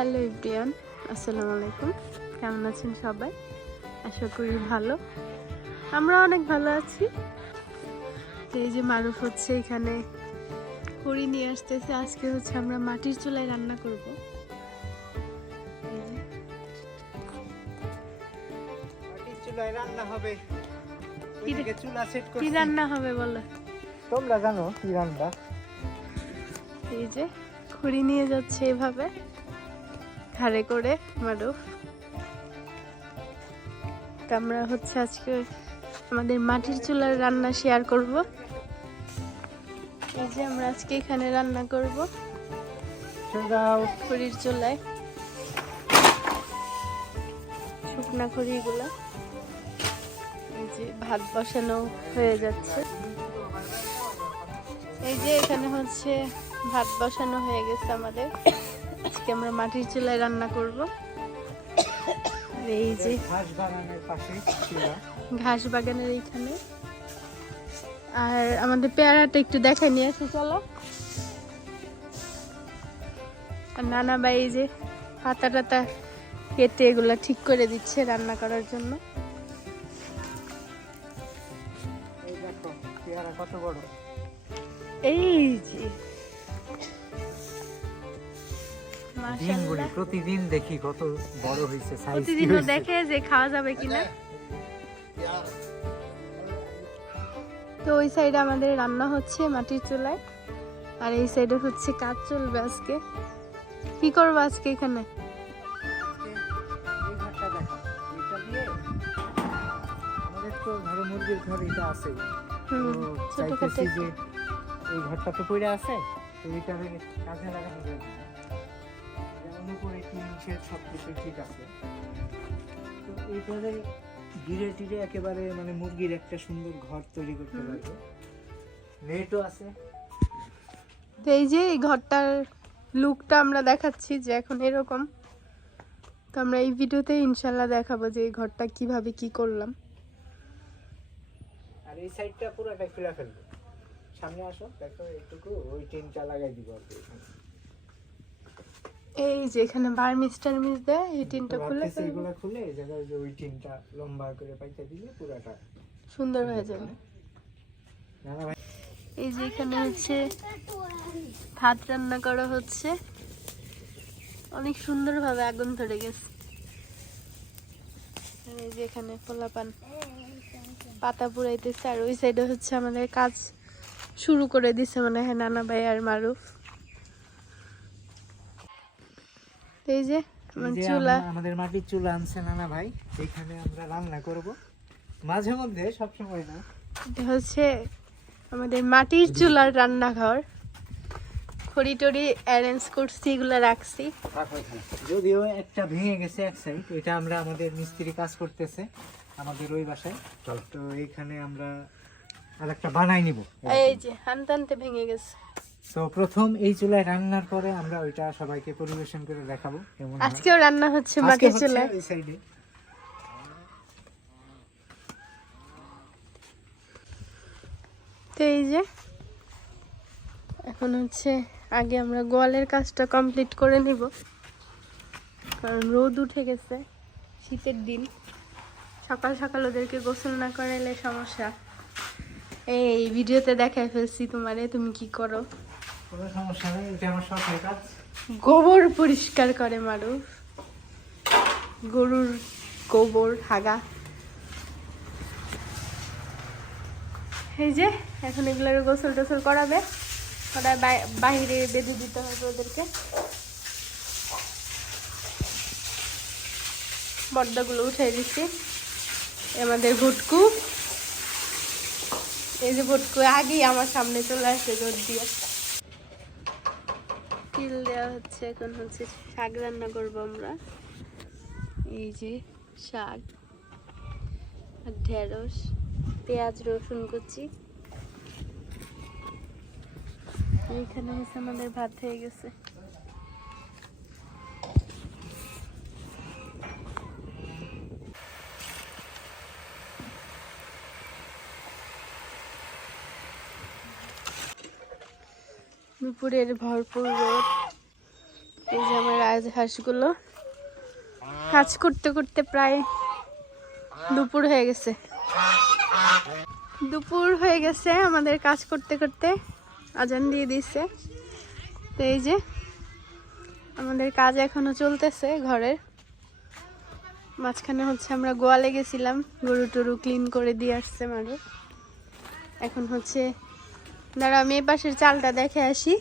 Hello ইব্রিয়ান আসসালামু আলাইকুম। কেমন আছেন সবাই? আশা করি ভালো। আমরা অনেক ভালো আছি। তো এই যে মারুফ হচ্ছে এখানে খড়ি নিয়ে আসতেছে। আজকে হচ্ছে আমরা মাটির চুলায় রান্না করব। রান্না হবে। কি রান্না হবে বলো? তোমরা জানো কি রান্না? এই যে খড়ি নিয়ে যাচ্ছে এভাবে। ঘাড়ে করে মারুফ। তো আমরা হচ্ছে আজকে আমাদের মাটির চুলার রান্না শেয়ার করব। এই যে আমরা আজকে এখানে রান্না করব। খড়ির চুলায়। শুকনা খড়িগুলো। এই যে ভাত বসানো হয়ে যাচ্ছে। এই যে এখানে হচ্ছে ভাত বসানো হয়ে গেছে আমাদের। আজকে আমরা মাটির চুলায় রান্না করব। এই যে ঘাস বাগানের পাশে ঘাস বাগানের এইখানে। আর আমাদের পেয়ারাটা একটু দেখাই নিয়ে আসি চলো। আর নানা ভাই এই যে পাতা টাতা কেটে এগুলা ঠিক করে দিচ্ছে রান্না করার জন্য। এই দেখো পেয়ারা কত বড়। এই যে মাশাআল্লাহ। প্রতিদিন দেখি কত বড় হয়েছে সাইজ প্রতিদিনও দেখে যে খাওয়া যাবে কিনা তো ওই সাইডে আমাদের রান্না হচ্ছে মাটির চুলায় আর এই সাইডে হচ্ছে কাজ চলবে আজকে। কি করব আজকে এখানে? তো ধরো মুরগির ঘর এটা আছে। তো চাইতেছি যে এই ঘরটা তো পড়ে আছে তো এটা কাজে লাগানো যাবে শেড সব কিছু ঠিক আছে। তো এইটারে ঘিরে টিরে একেবারে মানে মুরগির একটা সুন্দর ঘর তৈরি করতে পারব। নেটও আছে। তো এই যে এই ঘরটার লুকটা আমরা দেখাচ্ছি যে এখন এরকম। তো আমরা এই ভিডিওতে ইনশাল্লাহ দেখাবো যে এই ঘরটা কীভাবে কি করলাম। আর এই সাইডটা পুরোটাই খুলে ফেলব। সামনে আসো দেখো এইটুকু ওই টিনটা লাগাই দিব আর কি। এই যে এখানে বার্মিস টার্মিস দেয় এই টিনটা খুলে ফেলব। খুলে এই জায়গায় যে ওই টিনটা লম্বা করে পাইতে দিলে পুরাটা সুন্দর হয়ে যাবে। এই যে এখানে হচ্ছে ভাত রান্না করা হচ্ছে। অনেক সুন্দরভাবে আগুন ধরে গেছে। এই যে এখানে পোলাপান পাতা পুড়াইতেছে আর ওই সাইডে হচ্ছে আমাদের কাজ শুরু করে দিছে মানে হ্যাঁ নানা ভাই আর মারুফ তো এই যে যে চুলা। আমাদের মাটির চুলা আনছে নানা ভাই এখানে আমরা রান্না করব। মাঝে মধ্যে সব সময় না। এটা হচ্ছে আমাদের মাটির চুলার রান্নাঘর। খড়ি টড়ি অ্যারেঞ্জ করছি এগুলো রাখছি। যদিও একটা ভেঙে গেছে এক সাইড এটা আমরা আমাদের মিস্ত্রি কাজ করতেছে আমাদের ওই বাসায়। তো এখানে আমরা আর একটা বানাই নিব। এই যে হানতে হানতে ভেঙে গেছে। তো প্রথম এই চুলায় রান্নার পরে আমরা ওইটা সবাইকে পরিবেশন করে দেখাবো কেমন আজকেও রান্না হচ্ছে মাটির চুলায়। ওই সাইডে। তো এই যে এখন হচ্ছে আগে আমরা গোয়ালের কাজটা কমপ্লিট করে নিব কারণ রোদ উঠে গেছে শীতের দিন। সকাল সকাল ওদেরকে গোসল না করাইলে সমস্যা। এই ভিডিওতে দেখাই ফেলছি তোমারে তুমি কি করো? গোবর পরিষ্কার করে মারু। গরুর গোবর, হাগা। এই যে, এখন এগুলোর গোসল টোসল করাবে। ওরা বাই- বাহিরে বেঁধে দিতে হবে ওদেরকে। পর্দাগুলো উঠাই দিচ্ছি। আমাদের ভুটকু। এই যে ভুটকু আগেই আমার সামনে চলে আসে জোর দিয়ে। তিল দেওয়া হচ্ছে, এখন হচ্ছে শাক রান্না করব আমরা। এই যে শাক আর ঢেঁড়স, পেঁয়াজ, রসুন কুচি। এইখানে হচ্ছে আমাদের ভাত হয়ে গেছে। দুপুরের ভরপুর রোদ। এই যে আমার রাজহাঁসগুলো। কাজ করতে করতে প্রায় দুপুর হয়ে গেছে। দুপুর হয়ে গেছে আমাদের কাজ করতে করতে। আজান দিয়ে দিচ্ছে তো এই যে আমাদের কাজ এখনও চলতেছে ঘরের। মাঝখানে হচ্ছে আমরা গোয়ালে গেছিলাম। গরু টরু ক্লিন করে দিয়ে আসছে মারু এখন হচ্ছে দাঁড়া আমি এই পাশের চালটা দেখে আসি।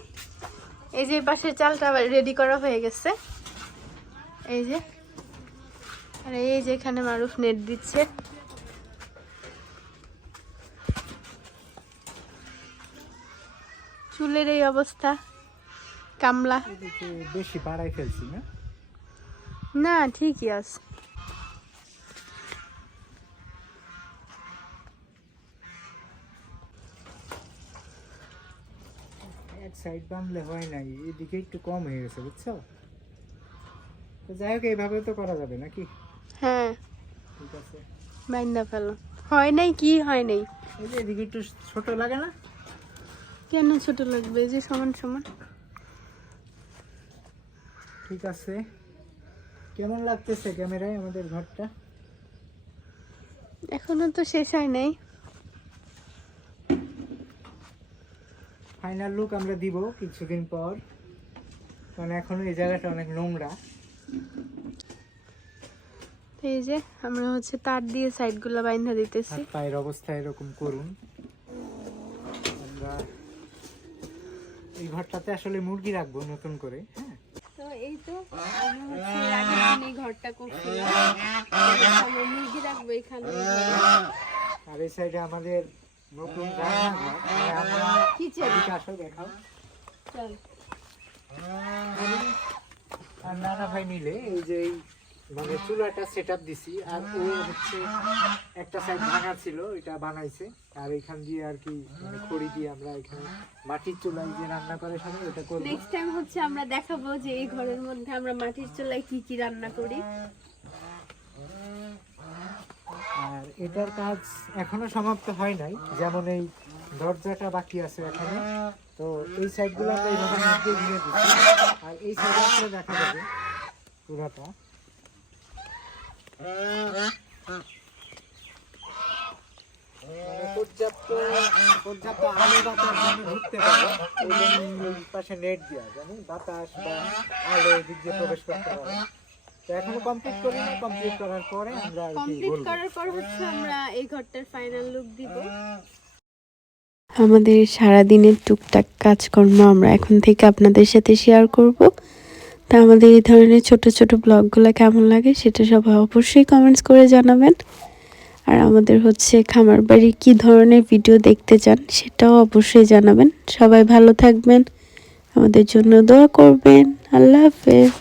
এই যে পাশের চালটা আবার রেডি করা হয়ে গেছে। এই যে। আর এই যে এখানে মারুফ নেট দিচ্ছে। চুলের এই অবস্থা। কামলা। বেশি বাড়াই ফেলছি না। না ঠিকই আছে। এক সাইড বানলে হয় নাই এদিকে একটু কম হয়ে গেছে বুঝছ? তো যাই হোক এইভাবে তো করা যাবে নাকি? হ্যাঁ। ঠিক আছে। বাইন্দা ফেলো। হয় নাই কি হয় নাই? এই যে এদিকে একটু ছোট লাগে না? কেন ছোট লাগবে? যে সমান সমান। ঠিক আছে। কেমন লাগতেছে ক্যামেরায় আমাদের ঘরটা? এখনও তো শেষ হয় নাই। ফাইনাল লুক আমরা দিব কিছুদিন পর। কারণ এখনও এই জায়গাটা অনেক নোংরা। তো এই যে আমরা হচ্ছে তার দিয়ে সাইডগুলো বাইন্ধা দিতেছি। পায়ের অবস্থা এরকম করুন। আমরা এই ঘরটাতে আসলে মুরগি রাখব নতুন করে হ্যাঁ? তো এই তো এই ঘরটা মুরগি রাখব এখানে। আর এই সাইডে আমাদের আসো দেখাও চল। আর নানা ভাই মিলে এই যে মানে চুলাটা সেট আপ দিছি আর ও হচ্ছে একটা সাইড ভাঙা ছিল এটা বানাইছে। আর এখান দিয়ে আর কি মানে খড়ি দিয়ে আমরা এখানে মাটির চুলায় যে রান্না করে সবাই ওটা করব। নেক্সট টাইম হচ্ছে আমরা দেখাবো যে এই ঘরের মধ্যে আমরা মাটির চুলায় কি কি রান্না করি। আর এটার কাজ এখনও সমাপ্ত হয় নাই। যেমন এই দরজাটা বাকি আছে এখনও। তো এই সাইডগুলো আমরা এইভাবে নিচে ঘিরে দিচ্ছি। আর এই সাইডে দেখা যাবে পুরাটা। মানে পর্যাপ্ত পর্যাপ্ত আলো বাতাস ঢুকতে পারে পাশে নেট দেওয়া জানি বাতাস বা আলো এদিক দিয়ে প্রবেশ করতে পারে। তো এখনও কমপ্লিট করি না কমপ্লিট করার পরে আমরা কমপ্লিট করার পর হচ্ছে আমরা এই ঘরটার ফাইনাল লুক দিব। আমাদের সারাদিনের টুকটাক কাজকর্ম আমরা এখন থেকে আপনাদের সাথে শেয়ার করব। তা আমাদের এই ধরনের ছোট ছোট ব্লগগুলো কেমন লাগে সেটা সবাই অবশ্যই কমেন্টস করে জানাবেন। আর আমাদের হচ্ছে খামার বাড়ি কী ধরনের ভিডিও দেখতে চান সেটাও অবশ্যই জানাবেন। সবাই ভালো থাকবেন। আমাদের জন্য দোয়া করবেন। আল্লাহ হাফেজ।